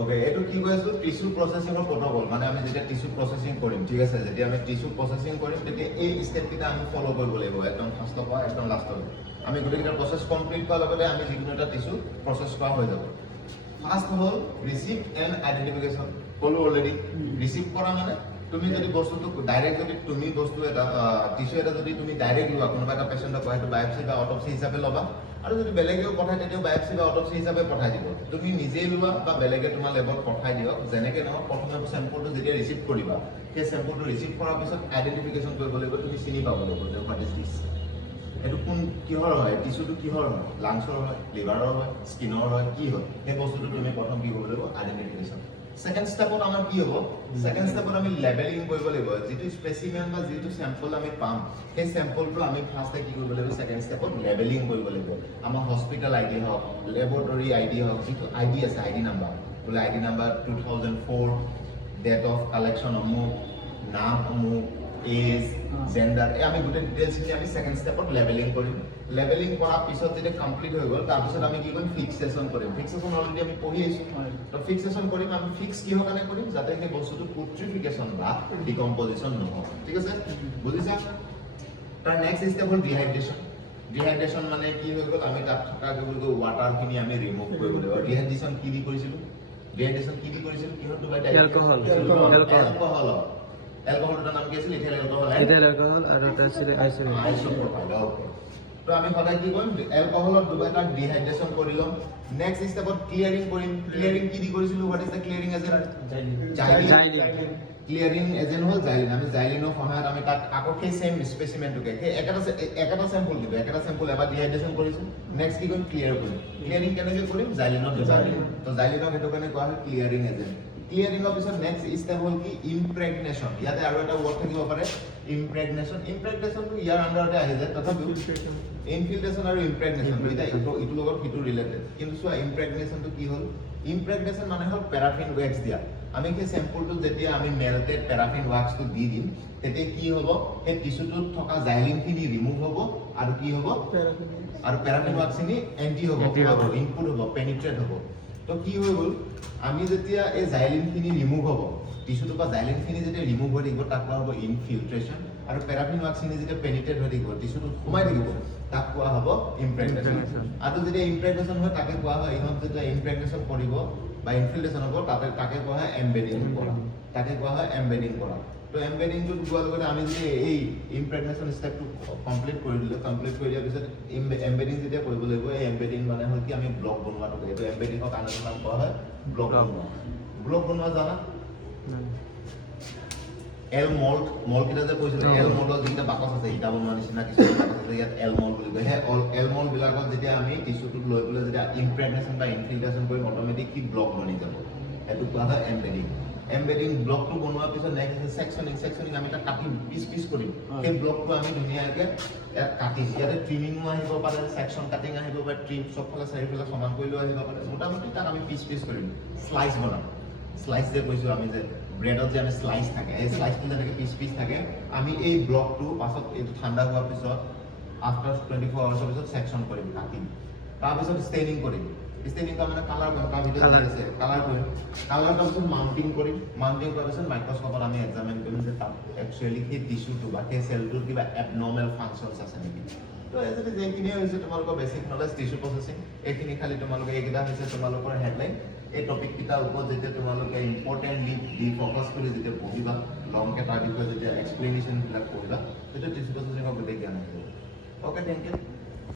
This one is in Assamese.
ওকে, এইটো কি কৈ আছো, টিস্যু প্ৰচেছিঙৰ প্ৰট'কল। মানে আমি যেতিয়া টিস্যু প্ৰচেছিং কৰিম, ঠিক আছে, যেতিয়া আমি টিস্যু প্ৰচেছিং কৰিম তেতিয়া এই ষ্টেপকেইটা আমি ফ'ল' কৰিব লাগিব, একদম ফাৰ্ষ্টৰ পৰা একদম লাষ্টলৈ। আমি গোটেইকেইটা প্ৰচেছ কমপ্লিট কৰাৰ লগতে আমি যিকোনো এটা টিস্যু প্ৰচেছ কৰা হৈ যাব। ফাৰ্ষ্ট হ'ল ৰিচিভ এণ্ড আইডেণ্টিফিকেশ্যন। ক'লো অলৰেডি, ৰিচিভ কৰা মানে তুমি যদি বস্তুটো ডাইৰেক্ট, যদি তুমি বস্তু এটা টিস্যু এটা যদি তুমি ডাইৰেক্ট লোৱা, কোনোবা এটা পেচেণ্টক সেইটো বায়পচি বা অটপচি হিচাপে ল'বা, আৰু যদি বেলেগেও পঠায় তেতিয়াও বায়পচি বা অটপচি হিচাপে পঠাই দিব। তুমি নিজেই লোৱা বা বেলেগে তোমাৰ লেবত পঠাই দিয়ক, যেনেকৈ নহওক প্ৰথমে চেম্পলটো যেতিয়া ৰিচিভ কৰিবা, সেই চেম্পলটো ৰিচিভ কৰাৰ পিছত আইডেণ্টিফিকেশ্যন কৰিব লাগিব, তুমি চিনি পাব লাগিব যে হোৱাট ইজ দিছ, এইটো কোন কিহৰ হয়, টিস্যুটো কিহৰ হয়, লাংছৰ হয়, লিভাৰৰ হয়, স্কিনৰ হয়, কি হয়, সেই বস্তুটো তুমি প্ৰথম কি কৰিব লাগিব, আইডেণ্টিফিকেশ্যন। ছেকেণ্ড ষ্টেপত আমাৰ কি হ'ব, ছেকেণ্ড ষ্টেপত আমি লেবেলিং কৰিব লাগিব। যিটো স্পেচিমেন বা যিটো চেম্পল আমি পাম, সেই চেম্পলটো আমি ফাৰ্ষ্টে কি কৰিব লাগিব, ছেকেণ্ড ষ্টেপত লেবেলিং কৰিব লাগিব। আমাৰ হস্পিটেল আই ডি হওক, লেবৰেটৰী আই ডি হওক, যিটো আই ডি আছে, আই ডি নাম্বাৰ, বোলে I D number 2004, date of collection অমুক, নাম অমুক, এজ, জেণ্ডাৰ, এই আমি গোটেই ডিটেইলছখিনি আমি ছেকেণ্ড ষ্টেপত লেবেলিং কৰিম। লেবেলিং কৰাৰ পিছত যেতিয়া কমপ্লিট হৈ গ'ল, তাৰপিছত আমি কি কৰিম, ফিক্সেশ্যন কৰিম। ফিক্সেশ্যন অলৰেডি আমি পঢ়ি আহিছোঁ, তো ফিক্সেশ্যন কৰিম। আমি ফিক্স কিহৰ কাৰণে কৰিম, যাতে সেই বস্তুটো পুট্ৰিফিকেশ্যন বা ডিকম্পজিশ্যন নহয়, ঠিক আছে, বুজিছা। তাৰ নেক্সট ষ্টেপ হ'ল ডিহাইড্ৰেশ্যন। ডিহাইড্ৰেশ্যন মানে কি হৈ গ'ল, আমি তাত থকা কি বুলি কয় ৱাটাৰখিনি আমি ৰিমুভ কৰিব লাগিব। ডিহাইড্ৰেশ্যন কি দি কৰিছিলোঁ, ডিহাইড্ৰেশ্যন কি দি কৰিছিলোঁ, কিহত ডুবাই, এলকহল। এলকহলটোৰ নাম কি আছিল, ইথাইল এলকহল আৰু তাৰপিছত আইসোপ্ৰপাইল। ওকে, তো আমি সদায় কি কৰিম, এলকহলত ডুবাই তাক ডিহাইড্ৰেশ্যন কৰি ল'ম। নেক্সট ষ্টেপত ক্লিয়াৰিং কৰিম। ক্লিয়াৰিং কি দি কৰিছিলোঁ, what is the ক্লিয়াৰিং agent, xylene. ক্লিয়াৰিং agent হ'ল জাইলিন। আমি জাইলিনৰ সহায়ত আমি তাক আকৌ সেই চেম স্পেচিমেনটোকে, সেই একেটা চেম্পল দিব, একেটা চেম্পল এবাৰ ডিহাইড্ৰেশ্যন কৰিছোঁ, নেক্সট কি কৰিম, ক্লিয়াৰ কৰিম। ক্লিয়াৰিং কেনেকৈ কৰিম, জাইলিনত জাইলিন, তো জাইলিনক সেইটো কাৰণে কোৱা হয় ক্লিয়াৰিং এজেন্ট। ক্লিয়াৰিঙৰ পিছত নেক্সট ষ্টেপ হ'ল কি, ইমপ্ৰেগনেশ্যন। ইয়াতে আৰু এটা ৱৰ্ড থাকিব পাৰে, ইমপ্ৰেগনেশ্যন। ইমপ্ৰেগনেশ্যনটো ইয়াৰ আণ্ডাৰতে আহি যায়, তথাপিও ইনফিল্ট্ৰেশ্যন আৰু ইমপ্ৰেগনেশ্যন দুইটা ইটোৰ লগত সিটো ৰিলেটেড। কিন্তু চোৱা, ইমপ্ৰেগনেশ্যনটো কি হ'ল, ইমপ্ৰেগনেশ্যন মানে হ'ল পেৰাফিন ৱেক্স দিয়া। আমি সেই চেম্পলটো যেতিয়া আমি মেল্টেড পেৰাফিন ৱাক্সটো দি দিম, তেতিয়া কি হ'ব, সেই টিচুটোত থকা জাইলিনখিনি ৰিমুভ হ'ব, আৰু কি হ'ব, আৰু পেৰাফিন ৱাক্সখিনি এণ্টি হ'ব, ইনপুট হ'ব, পেনিট্ৰেট হ'ব। তো কি হৈ গ'ল, আমি যেতিয়া এই জাইলিনখিনি ৰিমুভ হ'ব, টিচুটোৰ পৰা জাইলিনখিনি যেতিয়া ৰিমুভ হৈ থাকিব, তাক কোৱা হ'ব ইনফিল্ট্ৰেশ্যন। আৰু পেৰাফিন ৱাক্সখিনি যেতিয়া পেনিট্ৰেট হৈ থাকিব, টিচুটোত সোমাই থাকিব, তাক কোৱা হ'ব ইমপ্ৰেগনেশ্যন। আৰু যেতিয়া ইমপ্ৰেগনেশ্যন হয়, তাকে কোৱা হয়, ইহঁত যেতিয়া ইমপ্ৰেগনেশ্যন কৰিব বা ইনফিল্ট্ৰেশ্যন হ'ব, তাকে কোৱা হয় এম্বেডিং কৰা, তাকে কোৱা হয় এম্বেডিং কৰা। তো এম্বেডিংটো যোৱাৰ লগতে আমি যদি এই ইমপ্ৰেগনেশ্যন ষ্টেপটো কমপ্লিট কৰি দিলোঁ, কমপ্লিট কৰি দিয়াৰ পিছত এম্বেডিং যেতিয়া কৰিব লাগিব, এই এম্বেডিং মানে হ'ল কি, আমি ব্লক বনোৱাটো। এইটো এম্বেডিঙৰ কাৰণে নাম কোৱা হয় ব্লক বনোৱা। ব্লক বনোৱা জানা, এল মল্ট, মল্টকেইটা যে কৈছিলোঁ, এল মল্টৰ যিকেইটা বাকচ আছে, ইটা বনোৱা নিচিনা কিছুমান বাকচ আছে, ইয়াত এল মল্ট বুলি কয়। সেই এল মল্টবিলাকত যেতিয়া আমি টিচুটোক লৈ পেলাই যেতিয়া ইমপ্ৰেগনেশ্যন বা ইনফিল্ট্ৰেশ্যন কৰিম, অট'মেটিক কি ব্লক বনি যাব, সেইটো কোৱা হয় এম্বেডিং। এম্বেডিং ব্লকটো বনোৱাৰ পিছত নেক্সট ছেকশ্যনিং। ছেকশ্যনিং আমি তাক কাটিম, পিচ কৰিম। সেই ব্লকটো আমি ধুনীয়াকৈ ইয়াত কাটিম। ইয়াতে ট্ৰিমিঙো আহিব পাৰে, ছেকশ্যন কাটিং আহিব পাৰে, ট্ৰিম চবফালে চাৰিওফালে সমান কৰিলেও আহিব পাৰে। মোটামুটি তাক আমি পিচ কৰিম, শ্লাইচ বনাম। শ্লাইচ যে কৈছোঁ আমি, যে ব্ৰেডত যে আমি শ্লাইচ থাকে, এই শ্লাইচটো যেনেকৈ পিচ থাকে, আমি এই ব্লকটো পাছত এইটো ঠাণ্ডা হোৱাৰ পিছত আফটাৰ 24 আৱাৰ্ছৰ পিছত ছেকশ্যন কৰিম, কাটিম। তাৰপিছত ষ্টেইনিং কৰিম। ষ্টেইনিং কৰা মানে কালাৰ কৰিম, তাৰ ভিতৰত যি আছে কালাৰ কৰিম। কালাৰ কৰাৰ পিছত মাউণ্টিং কৰিম। মাউণ্টিং কৰাৰ পিছত মাইক্ৰস্ক'পত আমি এক্সামিন কৰিম যে তাত একচুৱেলি সেই টিচুটো বা সেই চেলটোৰ কিবা এবনৰ্মেল ফাংচনছ আছে নেকি। তো এজনে যিখিনিয়ে হৈছে তোমালোকৰ বেছিক নলেজ টিচু প্ৰচেছিং, এইখিনি খালি তোমালোকে, এইকেইটা হৈছে তোমালোকৰ হেডলাইন। এই টপিককেইটাৰ ওপৰত যেতিয়া তোমালোকে ইম্পৰ্টেণ্টলি দি ফ'কাছ কৰি যেতিয়া পঢ়িবা, লংকৈ তাৰ বিষয়ে যেতিয়া এক্সপ্লেনেশ্যনবিলাক পঢ়িবা, তেতিয়া টিচু প্ৰচেছিঙৰ গোটেই জ্ঞান আহিব। Okay, thank U.